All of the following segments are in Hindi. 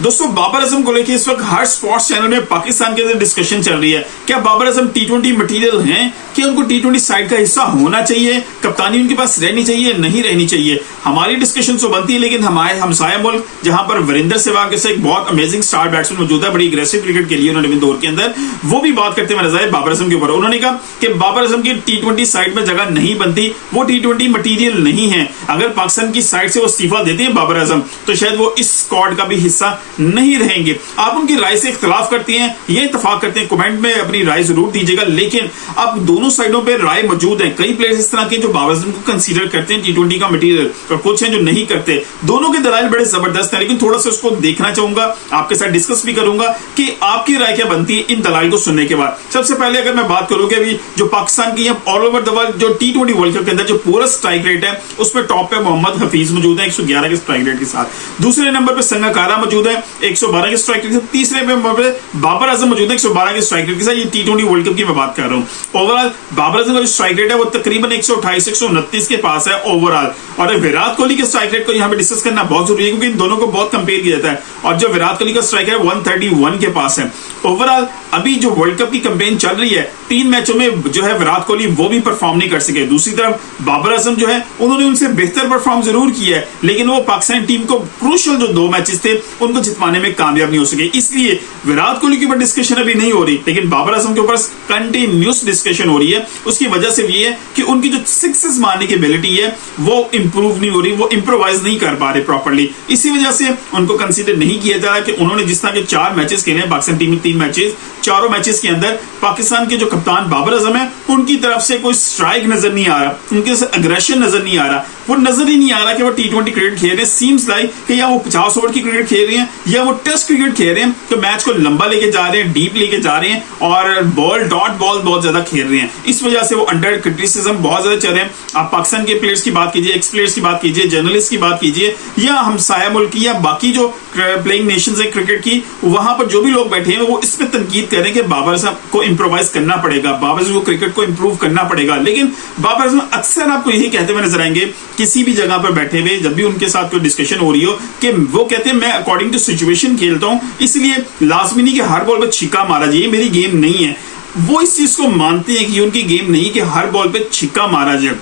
दोस्तों बाबर आजम को लेकर इस वक्त हर स्पोर्ट्स चैनल में पाकिस्तान के अंदर डिस्कशन चल रही है। क्या बाबर आजम टी20 मटेरियल हैं? क्या उनको टी20 साइड का हिस्सा होना चाहिए? कप्तानी उनके पास रहनी चाहिए, नहीं रहनी चाहिए? हमारी डिस्कशन तो बनती है, लेकिन हमारे हमसाया मुल्क जहां पर वीरेंद्र सहवाग जैसे एक बहुत अमेजिंग स्टार बैट्समैन मौजूद है, बड़ी अग्रेसिव क्रिकेट के लिए उन्होंने दौर के अंदर, वो भी बात करते हुए नजर आए बाबर आजम के ऊपर। उन्होंने कहा कि बाबर आजम की टी20 साइड में जगह नहीं बनती, वो टी20 मटीरियल नहीं है। अगर पाकिस्तान की साइड से वो इस्तीफा देते हैं बाबर आजम, तो शायद वो इस स्क्वाड का भी हिस्सा नहीं रहेंगे। आप उनकी राय से इख्तलाफ करते हैं, ये इत्तेफाक करते हैं, कमेंट में अपनी राय जरूर दीजिएगा। लेकिन अब दोनों साइडों पे राय मौजूद है। कई प्लेयर्स इस तरह के जो बाबर आजम को कंसीडर करते हैं टी20 का मटेरियल, और कुछ हैं जो नहीं करते। दोनों के दलाइल बड़े जबरदस्त हैं, लेकिन थोड़ा सा उसको देखना चाहूंगा, आपके साथ डिस्कस भी करूंगा कि आपकी राय क्या बनती है इन दलाइल को सुनने के बाद। सबसे पहले अगर मैं बात करूं कि अभी जो पाकिस्तान की ऑल ओवर द वर्ल्ड जो टी20 वर्ल्ड कप के अंदर जो पूरा स्ट्राइक रेट है, उसमें टॉप पे मोहम्मद हफीज मौजूद है 111 के स्ट्राइक रेट के साथ। दूसरे नंबर पे संगाकारा मौजूद है 112 के स्ट्राइक रेट के साथ। तीसरे नंबर पे बाबर आजम मौजूद है 112 के स्ट्राइक रेट के साथ। ये टी20 वर्ल्ड कप की मैं बात कर रहा हूं। ओवरऑल बाबर आजम का जो स्ट्राइक रेट है वो तकरीबन 128 129 के पास है ओवरऑल। और विराट कोहली के स्ट्राइक रेट को यहाँ पे डिस्कस करना बहुत जरूरी है, क्योंकि इन दोनों को बहुत कंपेयर किया जाता है। और जो विराट कोहली का स्ट्राइक है 131 के पास है ओवरऑल। अभी जो वर्ल्ड कप की कैंपेन चल रही है, 3 मैचों में जो है विराट कोहली वो भी परफॉर्म नहीं कर सके। दूसरी तरफ बाबर आजम जो है उन्होंने उनसे बेहतर परफॉर्म जरूर किया है, लेकिन वो पाकिस्तान टीम को क्रूशियल जो 2 मैचेस थे उनको जितवाने में कामयाब नहीं हो सके। इसलिए विराट कोहली के ऊपर डिस्कशन अभी नहीं हो रही, लेकिन बाबर आजम के ऊपर कंटिन्यूस डिस्कशन हो रही है। उसकी वजह से ये है कि उनकी जो सिक्सेस मारने की एबिलिटी है वो इंप्रूव नहीं हो रही, वो इंप्रोवाइज नहीं कर पा रहे प्रॉपर्ली। इसी वजह से उनको कंसीडर नहीं किया जा रहा कि उन्होंने जिस तरह के 4 मैचेस खेले हैं पाकिस्तान टीम में, 3 मैचेस, चारों मैचेस के अंदर पाकिस्तान के जो कप्तान बाबर आजम है उनकी तरफ से कोई स्ट्राइक नजर नहीं आ रहा, उनके से अग्रेशन नजर नहीं आ रहा, वो नजर ही नहीं आ रहा कि वो टी20 क्रिकेट खेल रहे हैं। सीम्स लाइक कि या वो 50 ओवर की क्रिकेट खेल रहे हैं या वो टेस्ट क्रिकेट खेल रहे हैं, तो मैच को लंबा लेके जा रहे हैं, डीप लेके जा रहे हैं और बॉल डॉट बॉल बहुत ज्यादा खेल रहे हैं। इस वजह से वो अंडर क्रिटिसिज्म बहुत ज्यादा चल रहे हैं। आप पाकिस्तान के प्लेयर्स की बात कीजिए, एक्स प्लेयर्स की बात कीजिए, जर्नलिस्ट की बात कीजिए, या हमसाया मुल्क की या बाकी जो प्लेइंग नेशंस है क्रिकेट की, वहां पर जो भी लोग बैठे हैं वो इस पे तनकीद कर रहे हैं कि बाबर आजम को इंप्रोवाइज करना पड़ेगा, बाबर आजम को क्रिकेट को इंप्रूव करना पड़ेगा। लेकिन बाबर आजम अक्सर आपको यही कहते हुए नजर आएंगे किसी भी जगह पर बैठे हुए, जब भी उनके साथ कोई डिस्कशन हो रही हो, कि वो कहते हैं मैं अकॉर्डिंग टू सिचुएशन खेलता हूं, इसलिए लाजमी नहीं कि हर बॉल पे छिक्का मारा जाए, मेरी गेम नहीं है। वो इस चीज को मानते हैं कि उनकी गेम नहीं कि हर बॉल पे छिक्का मारा जाए।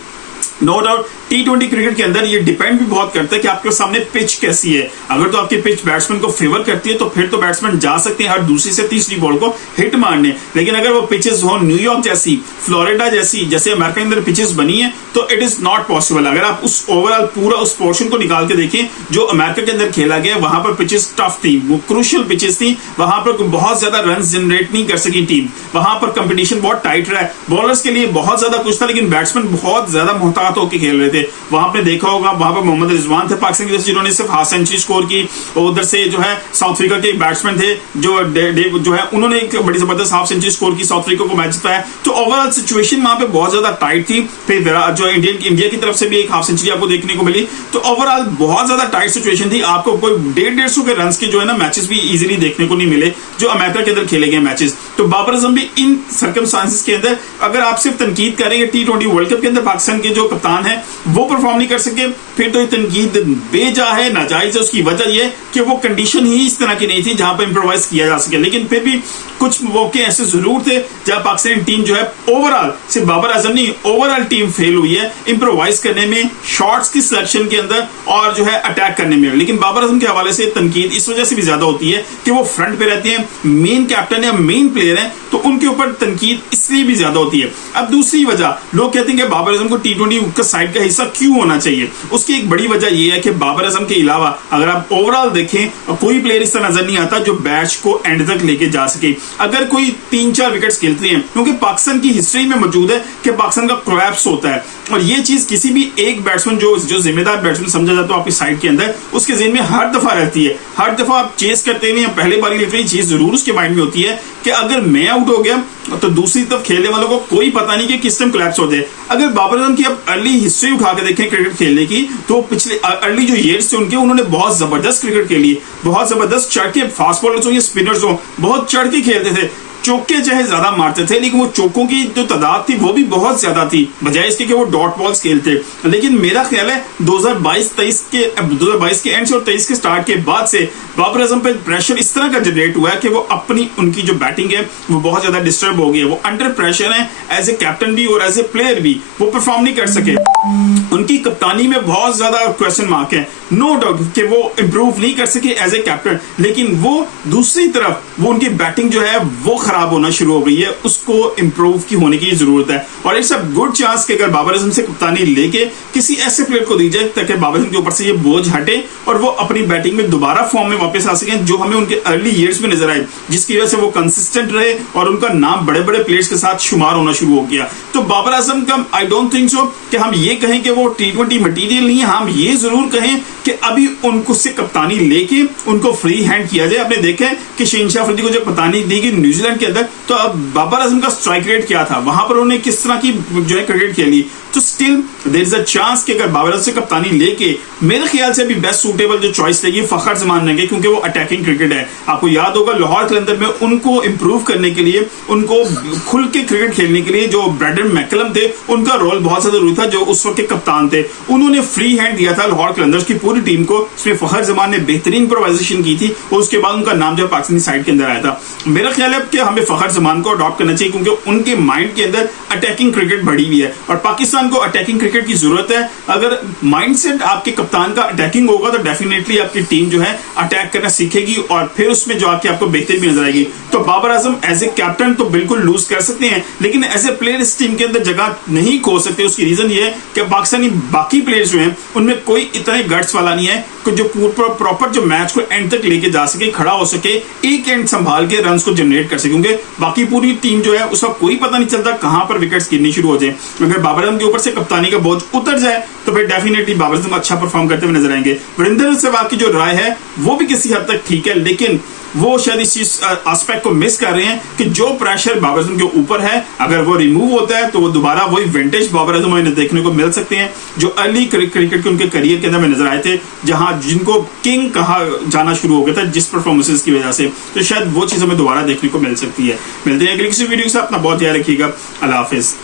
नो डाउट टी20 क्रिकेट के अंदर ये डिपेंड भी बहुत करता है कि आपके सामने पिच कैसी है। अगर तो आपकी पिच बैट्समैन को फेवर करती है तो फिर तो बैट्समैन जा सकते हैं हर दूसरी से तीसरी बॉल को हिट मारने। लेकिन अगर वो पिचेस हो न्यूयॉर्क जैसी, फ्लोरिडा जैसी, जैसे अमेरिका के अंदर पिचेस बनी है, तो इट इज नॉट पॉसिबल। अगर आप उस ओवरऑल पूरा उस पोर्शन को निकाल के देखें जो अमेरिका के अंदर खेला गया, वहां पर पिचेस टफ थी, वो क्रूशियल पिचेस थी, वहां पर बहुत ज्यादा रन जनरेट नहीं कर सकी टीम, वहां पर कंपटीशन बहुत टाइट रहा है। बॉलर्स के लिए बहुत ज्यादा कुछ था, लेकिन बैट्समैन बहुत ज्यादा मोहतात होकर खेल रहे थे। वहां पे देखा होगा, वहां पर मोहम्मद रिजवान थे पाकिस्तान की तरफ से, जिन्होंने सिर्फ हाफ सेंचुरी स्कोर की। उधर से जो है साउथ अफ्रीका के बैट्समैन थे जो है उन्होंने एक बड़ी जबरदस्त हाफ सेंचुरी स्कोर की, साउथ अफ्रीका को मैच जिताया। तो ओवरऑल सिचुएशन वहां पे बहुत ज्यादा टाइट थी। फिर जो इंडिया की तरफ से भी एक हाफ सेंचुरी आपको देखने को मिली। तो ओवरऑल बहुत ज्यादा टाइट सिचुएशन थी। आपको कोई 150 के रन के जो है ना मैचेस भी इजीली देखने को नहीं मिले जो अमेरिका के अंदर खेले गए मैचेस। तो बाबर आजम भी इन सर्कमस्टांसेस के अंदर, अगर आप सिर्फ तनकीद करेंगे टी20 वर्ल्ड कप के अंदर पाकिस्तान के जो कप्तान है वो परफॉर्म नहीं कर सके, फिर तो ये तनकीद बेजा है, नाजायज है। उसकी वजह यह कि वो कंडीशन ही इस तरह की नहीं थी जहां पर इंप्रोवाइज किया जा सके। लेकिन फिर भी कुछ मौके ऐसे जरूर थे जहां पाकिस्तानी टीम जो है ओवरऑल, सिर्फ बाबर आजम नहीं, ओवरऑल टीम फेल हुई है इंप्रोवाइज करने में, शॉट्स की सिलेक्शन के अंदर और जो है अटैक करने में। लेकिन बाबर आजम के हवाले से तनकीद इस वजह से भी ज्यादा होती है कि वो फ्रंट पे रहते हैं, मेन कैप्टन है, मेन प्लेयर है, तो उनके ऊपर तनकीद इसलिए भी ज्यादा होती है। अब दूसरी वजह, लोग कहते हैं कि बाबर आजम को टी20 का साइड का हिस्सा क्यों होना चाहिए। उसकी एक बड़ी वजह यह है कि बाबर आजम के अलावा अगर आप ओवरऑल देखें, कोई प्लेयर इस तरह नजर नहीं आता जो बैच को एंड तक लेके जा सके। अगर कोई 3-4 विकेट्स खेलते हैं, क्योंकि पाकिस्तान की हिस्ट्री में मौजूद है कि पाकिस्तान का कोलैप्स होता है, और ये चीज किसी भी एक बैट्समैन जो जिम्मेदार बैट्समैन समझा जाता है आपकी साइड के अंदर, उसके ज़हन में हर दफा रहती है। हर दफा आप चेस करते हुए पहले बारी लेते हुए चीज जरूर उसके माइंड में होती है कि अगर मैं आउट हो गया तो दूसरी तरफ खेलने वालों को कोई पता नहीं कि किस टाइम कोलैप्स हो जाए। अगर बाबर आजम की आप अर्ली हिस्ट्री उठा के देखें क्रिकेट खेलने की, तो पिछले अर्ली जो ईयर्स थे उनके, उन्होंने बहुत जबरदस्त क्रिकेट खेली, बहुत जबरदस्त चढ़ के, फास्ट बॉलर्स हो या स्पिनर्स हो, बहुत चढ़ के खेलते थे। चौके चाहे ज्यादा मारते थे, लेकिन वो चौकों की जो तादाद थी वो भी बहुत ज्यादा थी, बजाय इसके कि वो डॉट बॉल्स खेलते। लेकिन मेरा ख्याल है 2022 के एंड से और 23 के स्टार्ट के बाद से बाबर आजम पे प्रेशर इस तरह का जनरेट हुआ है कि वो उनकी जो बैटिंग है वो बहुत ज्यादा डिस्टर्ब हो गई है। वो अंडर प्रेशर है, एज ए कैप्टन भी और एज ए प्लेयर भी वो परफॉर्म नहीं कर सके। उनकी कप्तानी में बहुत ज्यादा क्वेश्चन मार्क है, नो डाउट कि वो इंप्रूव नहीं कर सके एज ए कैप्टन, लेकिन वो दूसरी तरफ वो उनकी बैटिंग जो है वो खराब होना शुरू हो गई है, उसको इंप्रूव की होने की जरूरत है। और इट्स अ गुड चांस कि अगर बाबर आजम से कप्तानी लेके किसी ऐसे प्लेयर को दी जाए ताकि बाबर आजम के ऊपर से ये बोझ हटे और वो अपनी बैटिंग में दोबारा फॉर्म में वापस आ सके, जो हमें उनके अर्ली ईयर्स में नजर आए, जिसकी वजह से वो कंसिस्टेंट रहे और उनका नाम बड़े बड़े प्लेयर्स के साथ शुमार होना शुरू हो गया। तो बाबर आजम का आई डोंट थिंक सो कि हम ये कहें कि वो T20 मटीरियल नहीं है। हम ये जरूर कहें कि अभी उनको से कप्तानी लेके उनको फ्री हैंड किया जाए। आपने देखा कि शहनशाह अफरीदी को जब कप्तानी दी गई न्यूजीलैंड के अंदर, तो अब बाबर आजम का स्ट्राइक रेट क्या था, वहां पर उन्होंने किस तरह की जो है क्रिकेट खेली। तो still there is a chance कि अगर बाबर आजम से कप्तानी लेके, मेरे ख्याल से अभी बेस्ट सूटेबल जो चॉइस रहेगी फखर जमान रहेंगे, क्योंकि वो अटैकिंग क्रिकेट है। आपको याद होगा लाहौर कलंदर में उनको इंप्रूव करने के लिए, उनको खुल के क्रिकेट खेलने के लिए जो ब्रैडन मैकलम थे उनका रोल बहुत ज्यादा जरूरी था, जो उस वक्त के कप्तान थे। उन्होंने फ्री हैंड दिया था लाहौर कलंदर्स की पूरी टीम को, उसमें फखर जमान ने बेहतरीन इम्प्रोवाइजेशन की थी और उसके बाद उनका नाम जो पाकिस्तानी साइड के अंदर आया था। मेरा ख्याल है कि हमें फखर जमान को अडॉप्ट करना चाहिए, क्योंकि उनके माइंड के अंदर अटैकिंग क्रिकेट बढ़ी हुई है और पाकिस्तान को अटैकिंग क्रिकेट की जरूरत है। अगर माइंडसेट आपके कप्तान का अटैकिंग होगा तो डेफिनेटली आपकी टीम जो है अटैक करना सीखेगी और फिर उसमें जो आके आपको बेहतरी भी नजर आएगी। तो Babar Azam as a captain तो बिल्कुल लूज कर सकते हैं, लेकिन एज ए प्लेयर इस टीम के अंदर जगह नहीं खो सकते। उसकी रीजन ये है कि पाकिस्तानी बाकी प्लेयर्स जो हैं उनमें कोई इतना गट्स वाला नहीं है कि जो प्रॉपर जो मैच को एंड तक लेके जा सके, खड़ा हो सके, एक एंड संभाल के रन को जनरेट कर सके, क्योंकि बाकी पूरी टीम जो है उसका कोई पता नहीं चलता कहां पर विकेट्स गिरनी शुरू हो जाए। अगर बाबर आजम के ऊपर से कप्तानी का बोझ उतर जाए तो फिर डेफिनेटली बाबर आजम अच्छा परफॉर्म करते हुए नजर आएंगे। वीरेंद्र सहवाग की जो राय है वो भी किसी हद तक ठीक है, लेकिन वो शायद इस चीज एस्पेक्ट को मिस कर रहे हैं कि जो प्रेशर बाबर आजम के ऊपर है अगर वो रिमूव होता है तो वो दोबारा वही विंटेज बाबर आजम हमें देखने को मिल सकते हैं जो अर्ली क्रिकेट के उनके करियर के अंदर में नजर आए थे, जहां जिनको किंग कहा जाना शुरू हो गया था जिस परफॉर्मेंसेस की वजह से। तो शायद वो चीज हमें दोबारा देखने को मिल सकती है। मिलते हैं अगली किसी वीडियो के साथ, अपना बहुत ध्यान रखिएगा। अल्लाह हाफिज।